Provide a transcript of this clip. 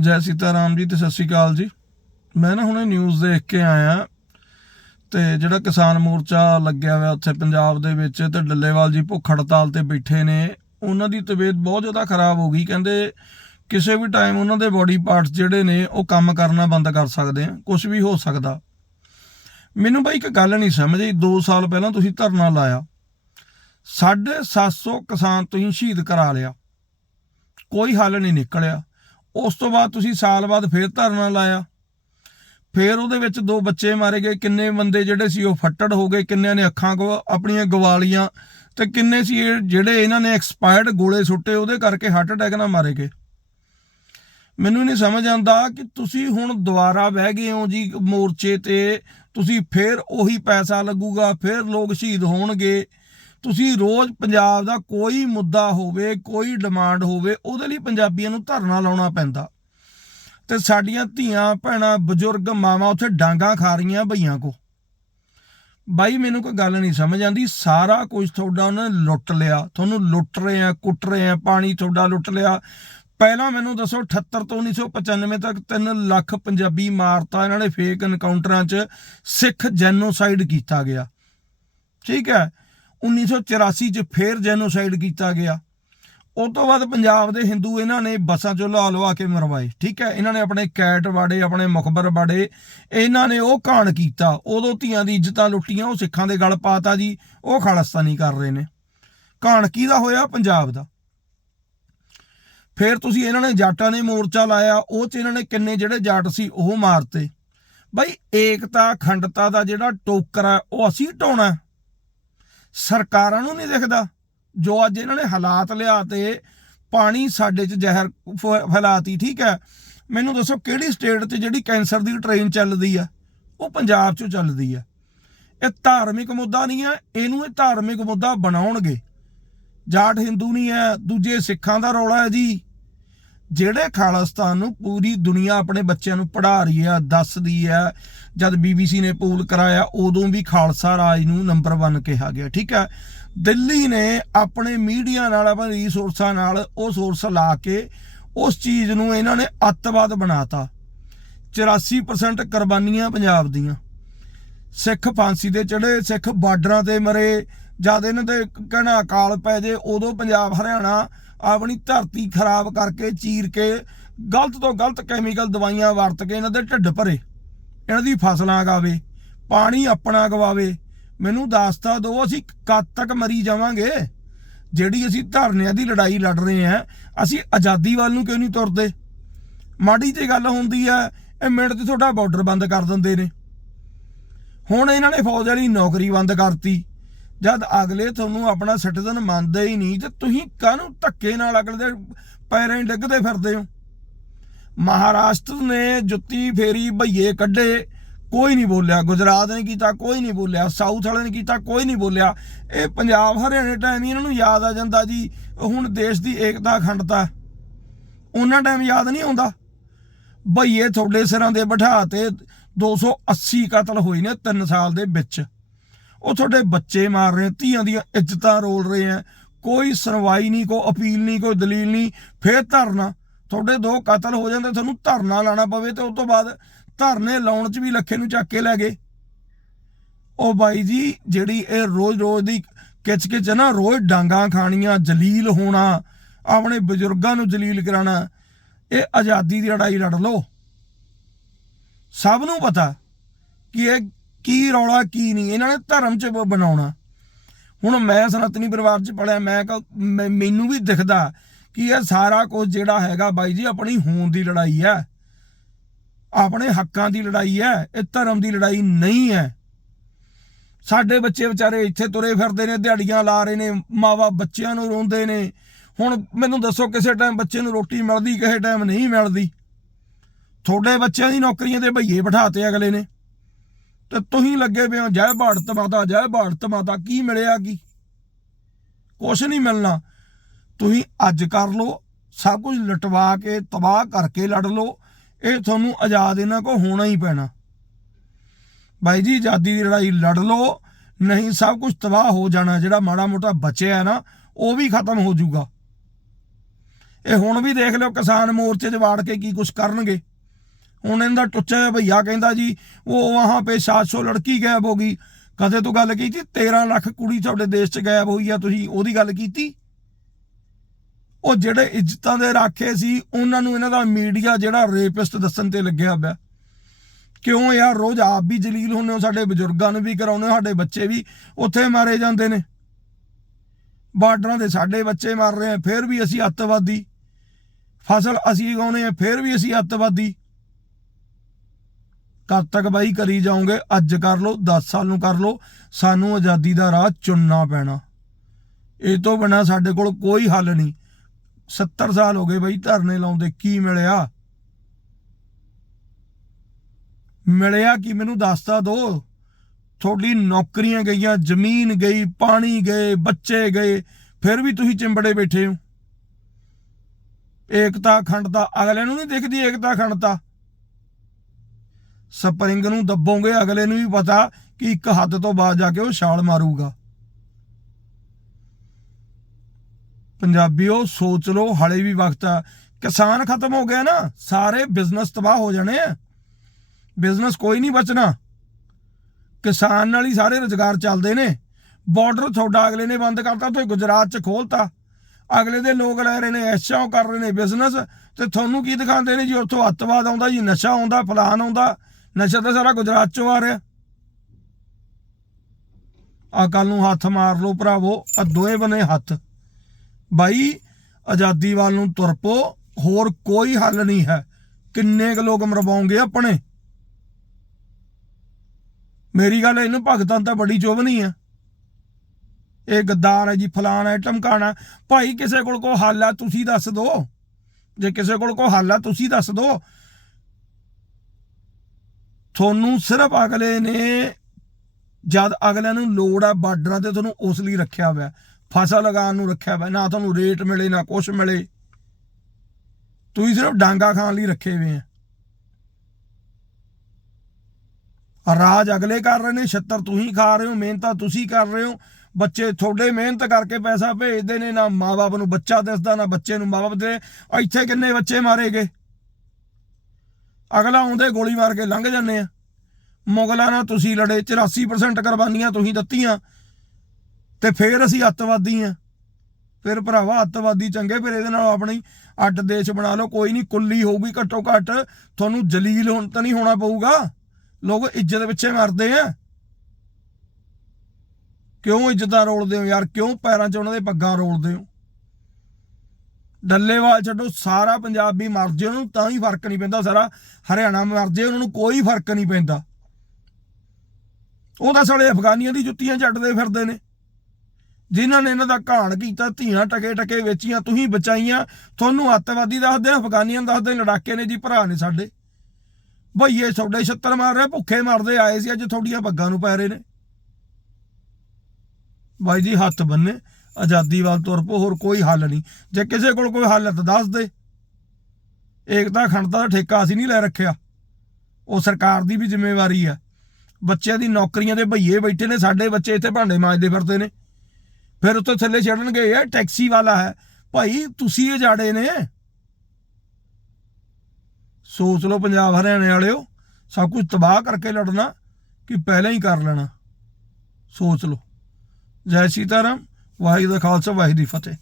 ਜੈ ਸੀਤਾਰਾਮ ਜੀ ਤੇ ਸਤਿ ਸ਼੍ਰੀ ਅਕਾਲ ਜੀ। ਮੈਂ ਨਾ ਹੁਣੇ ਨਿਊਜ਼ ਦੇਖ ਕੇ ਆਇਆ ਤੇ ਜਿਹੜਾ ਕਿਸਾਨ ਮੋਰਚਾ ਲੱਗਿਆ ਹੋਇਆ ਉੱਥੇ ਪੰਜਾਬ ਦੇ ਵਿੱਚ ਤੇ ਡੱਲੇਵਾਲ ਜੀ ਭੁੱਖ ਹੜਤਾਲ ਤੇ ਬੈਠੇ ਨੇ, ਉਹਨਾਂ ਦੀ ਤਬੀਅਤ ਬਹੁਤ ਜ਼ਿਆਦਾ ਖਰਾਬ ਹੋ ਗਈ। ਕਹਿੰਦੇ ਕਿਸੇ ਵੀ ਟਾਈਮ ਉਹਨਾਂ ਦੇ ਬਾਡੀ ਪਾਰਟਸ ਜਿਹੜੇ ਨੇ ਉਹ ਕੰਮ ਕਰਨਾ ਬੰਦ ਕਰ ਸਕਦੇ ਆ ਕੁਝ ਵੀ ਹੋ ਸਕਦਾ। ਮੈਨੂੰ ਬਈ ਇੱਕ ਗੱਲ ਨਹੀਂ ਸਮਝ ਆਈ 2 ਸਾਲ ਪਹਿਲਾਂ ਤੁਸੀਂ ਧਰਨਾ ਲਾਇਆ। 750 ਕਿਸਾਨ ਤੁਸੀਂ ਸ਼ਹੀਦ ਕਰਾ ਲਿਆ। ਕੋਈ ਹੱਲ ਨਹੀਂ ਨਿਕਲਿਆ। ਉਸ ਤੋਂ ਬਾਅਦ ਤੁਸੀਂ ਸਾਲ ਬਾਅਦ ਫੇਰ ਧਰਨਾ ਲਾਇਆ। ਫੇਰ ਉਹਦੇ ਵਿੱਚ ਦੋ ਬੱਚੇ ਮਾਰੇ ਗਏ। ਕਿੰਨੇ ਬੰਦੇ ਜਿਹੜੇ ਸੀ ਉਹ ਫੱਟੜ ਹੋ ਗਏ, ਕਿੰਨਿਆਂ ਨੇ ਅੱਖਾਂ ਗਵਾ- ਆਪਣੀਆਂ ਗਵਾਲੀਆਂ ਤੇ ਕਿੰਨੇ ਸੀ ਇਹ ਜਿਹੜੇ ਇਹਨਾਂ ਨੇ ਐਕਸਪਾਇਰਡ ਗੋਲੇ ਸੁੱਟੇ, ਉਹਦੇ ਕਰਕੇ ਹਾਰਟ ਅਟੈਕ ਨਾਲ ਮਾਰੇ ਗਏ। ਮੈਨੂੰ ਨਹੀਂ ਸਮਝ ਆਉਂਦਾ ਕਿ ਤੁਸੀਂ ਹੁਣ ਦੁਬਾਰਾ ਬਹਿ ਗਏ ਹੋ ਜੀ ਮੋਰਚੇ ਤੇ, ਤੁਸੀਂ ਫੇਰ ਉਹੀ ਪੈਸਾ ਲੱਗੂਗਾ, ਫੇਰ ਲੋਕ ਸ਼ਹੀਦ ਹੋਣਗੇ। ਤੁਸੀਂ ਰੋਜ਼ ਪੰਜਾਬ ਦਾ ਕੋਈ ਮੁੱਦਾ ਹੋਵੇ, ਕੋਈ ਡਿਮਾਂਡ ਹੋਵੇ, ਉਹਦੇ ਲਈ ਪੰਜਾਬੀਆਂ ਨੂੰ ਧਰਨਾ ਲਾਉਣਾ ਪੈਂਦਾ। ਤੇ ਸਾਡੀਆਂ ਧੀਆਂ, ਭੈਣਾਂ, ਬਜ਼ੁਰਗ, ਮਾਵਾਂ ਉੱਥੇ ਡਾਂਗਾ ਖਾ ਰਹੀਆਂ ਭਈਆਂ ਕੋ ਬਾਈ, ਮੈਨੂੰ ਕੋਈ ਗੱਲ ਨਹੀਂ ਸਮਝ ਆਂਦੀ ਸਾਰਾ ਕੁਝ ਤੁਹਾਡਾ ਉਹਨਾਂ ਨੇ ਲੁੱਟ ਲਿਆ। ਤੁਹਾਨੂੰ ਲੁੱਟ ਰਹੇ ਆ, ਕੁੱਟ ਰਹੇ ਆ, ਪਾਣੀ ਤੁਹਾਡਾ ਲੁੱਟ ਲਿਆ। ਪਹਿਲਾਂ ਮੈਨੂੰ ਦੱਸੋ 78 ਤੋਂ 1995 ਤੱਕ 3 ਲੱਖ ਪੰਜਾਬੀ ਮਾਰਤਾ। ਇਹਨਾਂ ਨੇ ਫੇਕ ਐਨਕਾਊਂਟਰਾਂ 'ਚ ਸਿੱਖ ਜੈਨੋਸਾਈਡ ਕੀਤਾ ਗਿਆ। ਠੀਕ ਹੈ। 1984 'ਚ ਫੇਰ ਜੈਨੋਸਾਈਡ ਕੀਤਾ ਗਿਆ। ਉਸ ਤੋਂ ਬਾਅਦ ਪੰਜਾਬ ਦੇ ਹਿੰਦੂ ਇਹਨਾਂ ਨੇ ਬੱਸਾਂ 'ਚੋਂ ਲਾ ਲਵਾ ਕੇ ਮਰਵਾਏ। ਠੀਕ ਹੈ, ਇਹਨਾਂ ਨੇ ਆਪਣੇ ਕੈਟ ਵਾੜੇ, ਆਪਣੇ ਮੁਖਬਰ ਵਾੜੇ, ਇਹਨਾਂ ਨੇ ਉਹ ਕਾਂਡ ਕੀਤਾ। ਉਦੋਂ ਧੀਆਂ ਦੀ ਇੱਜ਼ਤਾਂ ਲੁੱਟੀਆਂ, ਉਹ ਸਿੱਖਾਂ ਦੇ ਗਲ ਪਾਤਾ ਜੀ, ਉਹ ਖਾਲਸਤਾਨੀ ਕਰ ਰਹੇ ਨੇ। ਕਾਂਡ ਕਿਹਦਾ ਹੋਇਆ? ਪੰਜਾਬ ਦਾ। ਫਿਰ ਤੁਸੀਂ ਇਹਨਾਂ ਨੇ ਜਾਟਾਂ ਨੇ ਮੋਰਚਾ ਲਾਇਆ, ਉਹ ਚ ਇਹਨਾਂ ਨੇ ਕਿੰਨੇ ਜਿਹੜੇ ਜਾਟ ਸੀ, ਉਹ ਮਾਰਤੇ। ਬਈ ਏਕਤਾ, ਅਖੰਡਤਾ ਦਾ ਜਿਹੜਾ ਟੋਕਰ ਹੈ ਉਹ ਅਸੀਂ ਢਾਉਣਾ। ਸਰਕਾਰਾਂ ਨੂੰ ਨਹੀਂ ਦਿਖਦਾ। ਜੋ ਅੱਜ ਇਹਨਾਂ ਨੇ ਹਾਲਾਤ ਲਿਆ ਤੇ ਪਾਣੀ ਸਾਡੇ 'ਚ ਜ਼ਹਿਰ ਫ- ਫੈਲਾਤੀ, ਠੀਕ ਹੈ। ਮੈਨੂੰ ਦੱਸੋ ਕਿਹੜੀ ਸਟੇਟ 'ਚ ਜਿਹੜੀ ਕੈਂਸਰ ਦੀ ਟ੍ਰੇਨ ਚੱਲਦੀ ਆ? ਉਹ ਪੰਜਾਬ 'ਚੋਂ ਚੱਲਦੀ ਆ। ਇਹ ਧਾਰਮਿਕ ਮੁੱਦਾ ਨਹੀਂ ਹੈ ਇਹਨੂੰ ਇਹ ਧਾਰਮਿਕ ਮੁੱਦਾ ਬਣਾਉਣਗੇ। ਜਾਟ ਹਿੰਦੂ ਨਹੀਂ ਹੈ ਦੂਜੇ ਸਿੱਖਾਂ ਦਾ ਰੌਲਾ ਹੈ ਜੀ। ਜਿਹੜੇ ਖਾਲਿਸਤਾਨ ਨੂੰ ਪੂਰੀ ਦੁਨੀਆ ਆਪਣੇ ਬੱਚਿਆਂ ਨੂੰ ਪੜ੍ਹਾ ਰਹੀ ਹੈ ਦੱਸਦੀ ਹੈ ਜਦ ਬੀਬੀਸੀ ਨੇ ਪੂਲ ਕਰਾਇਆ, ਉਦੋਂ ਵੀ ਖਾਲਸਾ ਰਾਜ ਨੂੰ ਨੰਬਰ 1 ਕਿਹਾ ਗਿਆ, ਠੀਕ ਹੈ ਦਿੱਲੀ ਨੇ ਆਪਣੇ ਮੀਡੀਆ ਨਾਲ, ਆਪਣੇ ਰਿਸੋਰਸਾਂ ਨਾਲ ਉਹ ਸੋਰਸ ਲਾ ਕੇ ਉਸ ਚੀਜ਼ ਨੂੰ ਇਹਨਾਂ ਨੇ ਅੱਤਵਾਦ ਬਣਾਤਾ। 84% ਕੁਰਬਾਨੀਆਂ ਪੰਜਾਬ ਦੀਆਂ। ਸਿੱਖ ਫਾਂਸੀ ਤੇ ਚੜੇ ਸਿੱਖ ਬਾਰਡਰਾਂ ਤੇ ਮਰੇ, ਜਦ ਇਹਨਾਂ ਦੇ ਕਹਿਣਾ ਅਕਾਲ ਪੈ ਜੇ, ਉਦੋਂ ਪੰਜਾਬ ਹਰਿਆਣਾ ਆਪਣੀ ਧਰਤੀ ਖਰਾਬ ਕਰਕੇ ਚੀਰ ਕੇ ਗਲਤ ਤੋਂ ਗਲਤ ਕੈਮੀਕਲ ਦਵਾਈਆਂ ਵਰਤ ਕੇ ਇਹਨਾਂ ਦੇ ਢਿੱਡ ਭਰੇ, ਇਹਨਾਂ ਦੀ ਫਸਲਾਂ ਗਾਵੇ ਪਾਣੀ ਆਪਣਾ ਗਵਾਵੇ ਮੈਨੂੰ ਦੱਸਤਾ ਦੋ ਅਸੀਂ ਕਦ ਤੱਕ ਮਰੀ ਜਾਵਾਂਗੇ? ਜਿਹੜੀ ਅਸੀਂ ਧਰਨਿਆਂ ਦੀ ਲੜਾਈ ਲੜ ਰਹੇ ਹਾਂ, ਅਸੀਂ ਆਜ਼ਾਦੀ ਵੱਲ ਨੂੰ ਕਿਉਂ ਨਹੀਂ ਤੁਰਦੇ? ਮਾੜੀ 'ਤੇ ਗੱਲ ਹੁੰਦੀ ਹੈ ਇਹ ਮਿੰਟ 'ਚ ਤੁਹਾਡਾ ਬਾਰਡਰ ਬੰਦ ਕਰ ਦਿੰਦੇ ਨੇ। ਹੁਣ ਇਹਨਾਂ ਨੇ ਫੌਜ ਵਾਲੀ ਨੌਕਰੀ ਬੰਦ ਕਰਤੀ। ਜਦ ਅਗਲੇ ਤੁਹਾਨੂੰ ਆਪਣਾ ਸਿਟੀਜ਼ਨ ਮੰਨਦੇ ਹੀ ਨਹੀਂ, ਤੇ ਤੁਸੀਂ ਕਾਹਨੂੰ ਧੱਕੇ ਨਾਲ ਅਗਲੇ ਦੇ ਪੈਰਾਂ 'ਚ ਡਿੱਗਦੇ ਫਿਰਦੇ ਹੋ? ਮਹਾਰਾਸ਼ਟਰ ਨੇ ਜੁੱਤੀ ਫੇਰੀ ਭਈਏ ਕੱਢੇ, ਕੋਈ ਨਹੀਂ ਬੋਲਿਆ। ਗੁਜਰਾਤ ਨੇ ਕੀਤਾ, ਕੋਈ ਨਹੀਂ ਬੋਲਿਆ। ਸਾਊਥ ਵਾਲੇ ਨੇ ਕੀਤਾ, ਕੋਈ ਨਹੀਂ ਬੋਲਿਆ। ਇਹ ਪੰਜਾਬ ਹਰਿਆਣੇ ਟਾਈਮ ਹੀ ਇਹਨਾਂ ਨੂੰ ਯਾਦ ਆ ਜਾਂਦਾ ਜੀ। ਹੁਣ ਦੇਸ਼ ਦੀ ਏਕਤਾ ਅਖੰਡਤਾ। ਉਹਨਾਂ ਟਾਈਮ ਯਾਦ ਨਹੀਂ ਆਉਂਦਾ। ਭਈਏ ਤੁਹਾਡੇ ਸਿਰਾਂ ਦੇ ਬਿਠਾ ਤੇ 280 ਕਤਲ ਹੋਏ ਨੇ 3 ਸਾਲ ਦੇ ਵਿੱਚ। ਉਹ ਤੁਹਾਡੇ ਬੱਚੇ ਮਾਰ ਰਹੇ ਧੀਆਂ ਦੀਆਂ ਇੱਜ਼ਤਾਂ ਰੋਲ ਰਹੇ ਆ। ਕੋਈ ਸੁਣਵਾਈ ਨਹੀਂ, ਕੋਈ ਅਪੀਲ ਨਹੀਂ, ਕੋਈ ਦਲੀਲ ਨਹੀਂ, ਫੇਰ ਧਰਨਾ। ਤੁਹਾਡੇ ਦੋ ਕਤਲ ਹੋ ਜਾਂਦੇ, ਤੁਹਾਨੂੰ ਧਰਨਾ ਲਾਣਾ ਪਵੇ ਤੇ ਉਸ ਤੋਂ ਬਾਅਦ ਧਰਨੇ ਲਾਉਣ 'ਚ ਵੀ ਲੱਖੇ ਨੂੰ ਚੱਕ ਕੇ ਲੈ ਗਏ। ਉਹ ਬਾਈ ਜੀ, ਜਿਹੜੀ ਇਹ ਰੋਜ਼-ਰੋਜ਼ ਦੀ ਕਿਚ ਕਿਚ ਨਾ, ਰੋਜ਼ ਡਾਂਗਾ ਖਾਣੀਆਂ, ਜਲੀਲ ਹੋਣਾ, ਆਪਣੇ ਬਜ਼ੁਰਗਾਂ ਨੂੰ ਜਲੀਲ ਕਰਾਣਾ ਇਹ ਆਜ਼ਾਦੀ ਦੀ ਲੜਾਈ ਲੜ ਲਓ। ਸਭ ਨੂੰ ਪਤਾ ਕਿ ਇਹ ਕੀ ਰੌਲਾ, ਕੀ ਨਹੀਂ? ਇਹਨਾਂ ਨੇ ਧਰਮ ਚ ਬਣਾਉਣਾ। ਹੁਣ ਮੈਂ ਸਨਾਤਨੀ ਪਰਿਵਾਰ ਚ ਪੜਿਆ ਮੈਂ ਕਹ, ਮੈਂ- ਮੈਨੂੰ ਵੀ ਦਿਖਦਾ ਕਿ ਇਹ ਸਾਰਾ ਕੁਝ ਜਿਹੜਾ ਹੈਗਾ ਬਾਈ ਜੀ, ਆਪਣੀ ਹੋਂਦ ਦੀ ਲੜਾਈ ਹੈ। ਆਪਣੇ ਹੱਕਾਂ ਦੀ ਲੜਾਈ ਹੈ, ਇਹ ਧਰਮ ਦੀ ਲੜਾਈ ਨਹੀਂ ਹੈ। ਸਾਡੇ ਬੱਚੇ ਵਿਚਾਰੇ ਇੱਥੇ ਤੁਰੇ ਫਿਰਦੇ ਨੇ, ਦਿਹਾੜੀਆਂ ਲਾ ਰਹੇ ਨੇ, ਮਾਵਾ ਬੱਚਿਆਂ ਨੂੰ ਰੋਂਦੇ ਨੇ। ਹੁਣ ਮੈਨੂੰ ਦੱਸੋ, ਕਿਸੇ ਟਾਈਮ ਬੱਚੇ ਨੂੰ ਰੋਟੀ ਮਿਲਦੀ, ਕਿਸੇ ਟਾਈਮ ਨਹੀਂ ਮਿਲਦੀ। ਤੁਹਾਡੇ ਬੱਚਿਆਂ ਦੀ ਨੌਕਰੀਆਂ ਦੇ ਭਈਏ ਬਿਠਾਤੇ ਅਗਲੇ ਨੇ। ਤੇ ਤੁਸੀਂ ਲੱਗੇ ਪਏ ਹੋ, ਜੈ ਭਾਰਤ ਮਾਤਾ, ਜੈ ਭਾਰਤ ਮਾਤਾ, ਕੀ ਮਿਲਿਆ ਕੀ? ਕੁਛ ਨਹੀਂ ਮਿਲਣਾ। ਤੁਸੀਂ ਅੱਜ ਕਰ ਲਓ, ਸਭ ਕੁਝ ਲਟਵਾ ਕੇ, ਤਬਾਹ ਕਰਕੇ ਲੜ ਲਓ। ਇਹ ਤੁਹਾਨੂੰ ਆਜ਼ਾਦ ਇਹਨਾਂ ਕੋ ਹੋਣਾ ਹੀ ਪੈਣਾ। ਬਾਈ ਜੀ, ਆਜ਼ਾਦੀ ਦੀ ਲੜਾਈ ਲੜ ਲੋ ਨਹੀਂ ਸਭ ਕੁਝ ਤਬਾਹ ਹੋ ਜਾਣਾ, ਜਿਹੜਾ ਮਾੜਾ ਮੋਟਾ ਬਚਿਆ ਹੈ ਨਾ, ਉਹ ਵੀ ਖਤਮ ਹੋ ਜਾਊਗਾ। ਇਹ ਹੁਣ ਵੀ ਦੇਖ ਲਿਓ, ਕਿਸਾਨ ਮੋਰਚੇ 'ਚ ਵਾੜ ਕੇ ਕੀ ਕੁਝ ਕਰਨਗੇ। ਹੁਣ ਇਹਦਾ ਟੁੱਚਾ ਜਿਹਾ ਭਈਆ ਕਹਿੰਦਾ ਜੀ, ਉਹ ਵਹਾਂ ਪੇ 700 ਲੜਕੀ ਗਾਇਬ ਹੋ ਗਈ। ਕਦੇ ਤੂੰ ਗੱਲ ਕੀਤੀ? 13 ਲੱਖ ਕੁੜੀ ਤੁਹਾਡੇ ਦੇਸ਼ 'ਚ ਗਾਇਬ ਹੋਈ ਆ, ਤੁਸੀਂ ਉਹਦੀ ਗੱਲ ਕੀਤੀ? ਉਹ ਜਿਹੜੇ ਇੱਜ਼ਤਾਂ ਦੇ ਰਾਖੇ ਸੀ, ਉਹਨਾਂ ਨੂੰ ਇਹਨਾਂ ਦਾ ਮੀਡੀਆ ਜਿਹੜਾ ਰੇਪਿਸਟ ਦੱਸਣ ਤੇ ਲੱਗਿਆ ਪਿਆ। ਕਿਉਂ ਯਾਰ, ਰੋਜ਼ ਆਪ ਵੀ ਜਲੀਲ ਹੁੰਦੇ ਹੋ, ਸਾਡੇ ਬਜ਼ੁਰਗਾਂ ਨੂੰ ਵੀ ਕਰਾਉਂਦੇ ਹੋ, ਸਾਡੇ ਬੱਚੇ ਵੀ ਉੱਥੇ ਮਾਰੇ ਜਾਂਦੇ ਨੇ। ਬਾਰਡਰਾਂ ਦੇ ਸਾਡੇ ਬੱਚੇ ਮਰ ਰਹੇ ਆ, ਫਿਰ ਵੀ ਅਸੀਂ ਅੱਤਵਾਦੀ। ਫਸਲ ਅਸੀਂ ਉਗਾਉਣੇ ਆ, ਫਿਰ ਵੀ ਅਸੀਂ ਅੱਤਵਾਦੀ। ਕਦ ਤੱਕ ਬਾਈ ਕਰੀ ਜਾਓਗੇ, ਅੱਜ ਕਰ ਲਓ 10 ਸਾਲ ਨੂੰ ਕਰ ਲਓ, ਸਾਨੂੰ ਆਜ਼ਾਦੀ ਦਾ ਰਾਹ ਚੁਣਨਾ ਪੈਣਾ। ਇਹ ਤੋਂ ਬਿਨਾ ਸਾਡੇ ਕੋਲ ਕੋਈ ਹੱਲ ਨਹੀਂ। 70 ਸਾਲ ਹੋ ਗਏ ਬਾਈ ਧਰਨੇ ਲਾਉਂਦੇ, ਕੀ ਮਿਲਿਆ? ਮਿਲਿਆ ਕਿ? ਮੈਨੂੰ ਦੱਸਤਾ ਦੋ। ਤੁਹਾਡੀ ਨੌਕਰੀਆਂ ਗਈਆਂ, ਜ਼ਮੀਨ ਗਈ, ਪਾਣੀ ਗਏ, ਬੱਚੇ ਗਏ, ਫਿਰ ਵੀ ਤੁਸੀਂ ਚਿੰਬੜੇ ਬੈਠੇ ਹੋ। ਏਕਤਾ ਅਖੰਡਤਾ ਅਗਲੇ ਨੂੰ ਨਹੀਂ ਦਿਖਦੀ, ਏਕਤਾ ਖੰਡਤਾ ਸਪਰਿੰਗ ਨੂੰ ਦੱਬੋਗੇ, ਅਗਲੇ ਨੂੰ ਵੀ ਪਤਾ ਕਿ ਇੱਕ ਹੱਦ ਤੋਂ ਬਾਅਦ ਜਾ ਕੇ ਉਹ ਛਾਲ ਮਾਰੂਗਾ। ਪੰਜਾਬੀਓ, ਸੋਚ ਲਓ, ਹਲੇ ਵੀ ਵਕਤ ਆ। ਕਿਸਾਨ ਖਤਮ ਹੋ ਗਿਆ ਨਾ, ਸਾਰੇ ਬਿਜ਼ਨਸ ਤਬਾਹ ਹੋ ਜਾਣੇ ਆ। ਬਿਜ਼ਨਸ ਕੋਈ ਨਹੀਂ ਬਚਣਾ। ਕਿਸਾਨ ਨਾਲ ਹੀ ਸਾਰੇ ਰੁਜ਼ਗਾਰ ਚੱਲਦੇ ਨੇ। ਬਾਰਡਰ ਤੁਹਾਡਾ ਅਗਲੇ ਨੇ ਬੰਦ ਕਰਤਾ, ਤੁਸੀਂ ਗੁਜਰਾਤ 'ਚ ਖੋਲਤਾ। ਅਗਲੇ ਦੇ ਲੋਕ ਲੈ ਰਹੇ ਨੇ, ਐਸ਼ਾਂ ਕਰ ਰਹੇ ਨੇ ਬਿਜ਼ਨਸ। ਤੇ ਤੁਹਾਨੂੰ ਕੀ ਦਿਖਾਉਂਦੇ ਨੇ ਜੀ? ਉੱਥੋਂ ਅੱਤਵਾਦ ਆਉਂਦਾ ਜੀ, ਨਸ਼ਾ ਆਉਂਦਾ, ਫਲਾਨ ਆਉਂਦਾ। ਨਸ਼ਾ ਤਾਂ ਸਾਰਾ ਗੁਜਰਾਤ 'ਚੋਂ ਆ ਰਿਹਾ। ਆ ਕੱਲ ਨੂੰ ਹੱਥ ਮਾਰ ਲਓ ਭਰਾਵੋ, ਆ ਦੋਵੇਂ ਬਨੇ ਹੱਥ। ਬਾਈ, ਆਜ਼ਾਦੀ ਵੱਲ ਨੂੰ ਤੁਰ ਪੋ ਹੋਰ ਕੋਈ ਹੱਲ ਨਹੀਂ ਹੈ। ਕਿੰਨੇ ਕੁ ਲੋਕ ਮਰਵਾਉਂਗੇ ਆਪਣੇ? ਮੇਰੀ ਗੱਲ ਇਹਨੂੰ ਭਗਤਾਂ ਤਾਂ ਬੜੀ ਚੁਭਣੀ ਆ ਇਹ ਗੱਦਾਰ ਹੈ ਜੀ, ਫਲਾਣਾ ਹੈ ਟਮਕਾਣਾ ਭਾਈ, ਕਿਸੇ ਕੋਲ ਕੋ ਹੱਲ ਆ ਤੁਸੀਂ ਦੱਸ ਦਿਓ। ਜੇ ਕਿਸੇ ਕੋਲ ਕੋ ਹੱਲ ਆ ਤੁਸੀਂ ਦੱਸ ਦਿਓ। ਤੁਹਾਨੂੰ ਸਿਰਫ ਅਗਲੇ ਨੇ ਜਦ ਅਗਲਿਆਂ ਨੂੰ ਲੋੜ ਆ ਬਾਰਡਰਾਂ ਤੇ ਤੁਹਾਨੂੰ ਉਸ ਲਈ ਰੱਖਿਆ ਹੋਇਆ। ਫਸਲ ਲਗਾਉਣ ਨੂੰ ਰੱਖਿਆ ਹੋਇਆ। ਨਾ ਤੁਹਾਨੂੰ ਰੇਟ ਮਿਲੇ, ਨਾ ਕੁਛ ਮਿਲੇ। ਤੁਸੀਂ ਸਿਰਫ ਡਾਂਗਾ ਖਾਣ ਲਈ ਰੱਖੇ ਹੋਏ ਆ। ਰਾਜ ਅਗਲੇ ਕਰ ਰਹੇ ਨੇ, ਛੱਤਰ ਤੁਸੀਂ ਖਾ ਰਹੇ ਹੋ, ਮਿਹਨਤਾਂ ਤੁਸੀਂ ਕਰ ਰਹੇ ਹੋ। ਬੱਚੇ ਤੁਹਾਡੇ ਮਿਹਨਤ ਕਰਕੇ ਪੈਸਾ ਭੇਜਦੇ ਨੇ, ਨਾ ਮਾਪੇ ਨੂੰ ਬੱਚਾ ਦਿਸਦਾ, ਨਾ ਬੱਚੇ ਨੂੰ ਮਾਪੇ ਦੇ। ਇੱਥੇ ਕਿੰਨੇ ਬੱਚੇ ਮਾਰੇ ਗਏ? ਅਗਲਾ ਆਉਂਦੇ ਗੋਲੀ ਮਾਰ ਕੇ ਲੰਘ ਜਾਂਦੇ ਆ। ਮੁਗਲਾਂ ਨਾਲ ਤੁਸੀਂ ਲੜੇ 84% ਕੁਰਬਾਨੀਆਂ ਤੁਸੀਂ ਦਿੱਤੀਆਂ। ਤੇ ਫੇਰ ਅਸੀਂ ਅੱਤਵਾਦੀ ਆ। ਫਿਰ ਭਰਾਵਾ, ਅੱਤਵਾਦੀ ਚੰਗੇ, ਫਿਰ ਇਹਦੇ ਨਾਲ ਆਪਣੀ ਅੱਡ ਦੇਸ਼ ਬਣਾ ਲਓ। ਕੋਈ ਨਹੀਂ, ਕੁੱਲੀ ਹੋਊਗੀ ਘੱਟੋ ਘੱਟ। ਤੁਹਾਨੂੰ ਜਲੀਲ ਹੁਣ ਤਾਂ ਨਹੀਂ ਹੋਣਾ ਪਊਗਾ। ਲੋਕ ਇੱਜ਼ਤ ਪਿੱਛੇ ਮਰਦੇ ਆ। ਕਿਉਂ ਇੱਜ਼ਤਾਂ ਰੋਲਦੇ ਹੋ ਯਾਰ? ਕਿਉਂ ਪੈਰਾਂ 'ਚ ਉਹਨਾਂ ਦੇ ਪੱਗਾਂ ਰੋਲਦੇ ਹੋ? ਡੱਲੇਵਾਲ ਛੱਡੋ, ਸਾਰਾ ਪੰਜਾਬੀ ਮਰ ਜੇ ਉਹਨੂੰ, ਤਾਂ ਹੀ ਫ਼ਰਕ ਨਹੀਂ ਪੈਂਦਾ ਸਾਰਾ। ਹਰਿਆਣਾ ਮਰ ਜੇ, ਉਹਨਾਂ ਨੂੰ ਕੋਈ ਫ਼ਰਕ ਨਹੀਂ ਪੈਂਦਾ। ਉਹ ਤਾਂ ਸਾਲੇ ਅਫਗਾਨੀਆਂ ਦੀ ਜੁੱਤੀਆਂ ਚੱਟਦੇ ਫਿਰਦੇ ਨੇ। ਜਿਨ੍ਹਾਂ ਨੇ ਇਹਨਾਂ ਦਾ ਘਾਣ ਕੀਤਾ, ਧੀਆਂ ਟਕੇ ਟਕੇ ਵੇਚੀਆਂ, ਤੁਸੀਂ ਬਚਾਈਆਂ। ਤੁਹਾਨੂੰ ਅੱਤਵਾਦੀ ਦੱਸਦੇ ਅਫਗਾਨੀਆਂ ਨੂੰ ਦੱਸਦੇ ਲੜਾਕੇ ਨੇ ਜੀ, ਭਰਾ ਨੇ ਸਾਡੇ। ਭਈਏ ਤੁਹਾਡੇ ਛੱਤਰ ਮਾਰ ਰਹੇ, ਭੁੱਖੇ ਮਰਦੇ ਆਏ ਸੀ, ਅੱਜ ਤੁਹਾਡੀਆਂ ਬੱਗਾਂ ਨੂੰ ਪੈ ਰਹੇ ਨੇ। ਬਾਈ ਜੀ, ਹੱਥ ਬੰਨੇ ਆਜ਼ਾਦੀ ਵੱਲ ਤੁਰ ਪੋ ਹੋਰ ਕੋਈ ਹੱਲ ਨਹੀਂ। ਜੇ ਕਿਸੇ ਕੋਲ ਕੋਈ ਹੱਲ ਹੈ ਤਾਂ ਦੱਸ ਦੇ। ਏਕਤਾ ਅਖੰਡਤਾ ਦਾ ਠੇਕਾ ਅਸੀਂ ਨਹੀਂ ਲੈ ਰੱਖਿਆ। ਉਹ ਸਰਕਾਰ ਦੀ ਵੀ ਜ਼ਿੰਮੇਵਾਰੀ ਹੈ। ਬੱਚਿਆਂ ਦੀ ਨੌਕਰੀਆਂ ਦੇ ਭਈਏ ਬੈਠੇ ਨੇ, ਸਾਡੇ ਬੱਚੇ ਇੱਥੇ ਭਾਂਡੇ ਮਾਂਜਦੇ ਫਿਰਦੇ ਨੇ। ਫਿਰ ਉੱਥੇ ਥੱਲੇ ਛੱਡਣਗੇ, ਇਹ ਟੈਕਸੀ ਵਾਲਾ ਹੈ। ਭਾਈ, ਤੁਸੀਂ ਇਹ ਜਾੜੇ ਨੇ। ਸੋਚ ਲਓ ਪੰਜਾਬ ਹਰਿਆਣੇ ਵਾਲਿਓ, ਸਭ ਕੁਝ ਤਬਾਹ ਕਰਕੇ ਲੜਨਾ ਕਿ ਪਹਿਲਾਂ ਹੀ ਕਰ ਲੈਣਾ। ਸੋਚ ਲਓ। ਜੈ ਸੀਤਾਰਾਮ। ਵਾਹਿਗੁਰੂ ਦਾ ਖਾਲਸਾ ਵਾਹਿਗੁਰੂ ਦੀ ਫਤਿਹ।